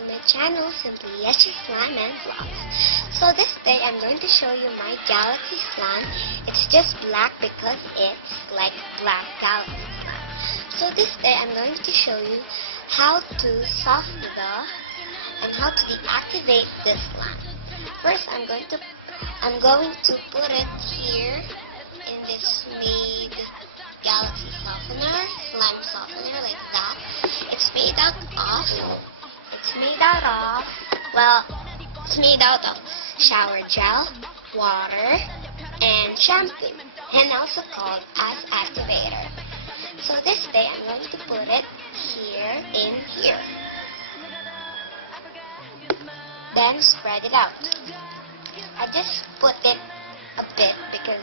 to my channel, Simply Yesha Slime and Vlogs. So this day I'm going to show you my galaxy slime. It's just black because it's like black galaxy slime. So this day I'm going to show you how to soften and how to deactivate this slime. First I'm going to put it here in this made galaxy softener, slime softener, like that. It's made out of shower gel, water, and shampoo, and also called as activator. So this day I'm going to put it here. Then spread it out. I just put it a bit because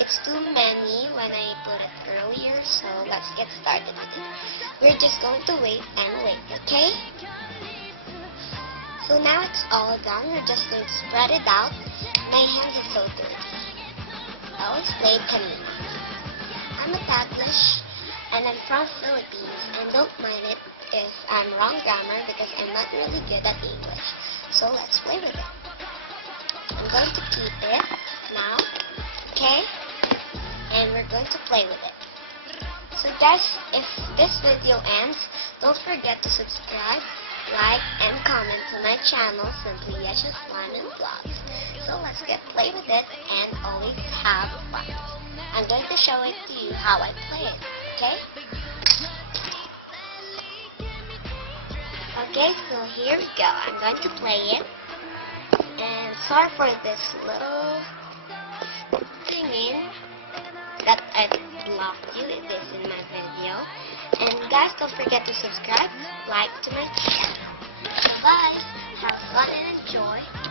it's too many when I put it earlier, so let's get started with it. We're just going to wait and wait, okay? So now it's all done. We're just going to spread it out. My hands are so dirty. I'll explain kanina. I'm a Taglish and I'm from Philippines, and don't mind it if I'm wrong grammar because I'm not really good at English. So let's play with it. I'm going to keep it now, okay? And we're going to play with it. So guys, if this video ends, don't forget to subscribe, like, and comment to my channel, Simply Yesha Slime and Vlogs. So let's get play with it and always have fun. I'm going to show it to you how I play it, okay? Okay, so here we go. I'm going to play it. And sorry for this little singing that I blocked you in my video. And guys, don't forget to subscribe, like to my channel. So bye, have fun and enjoy.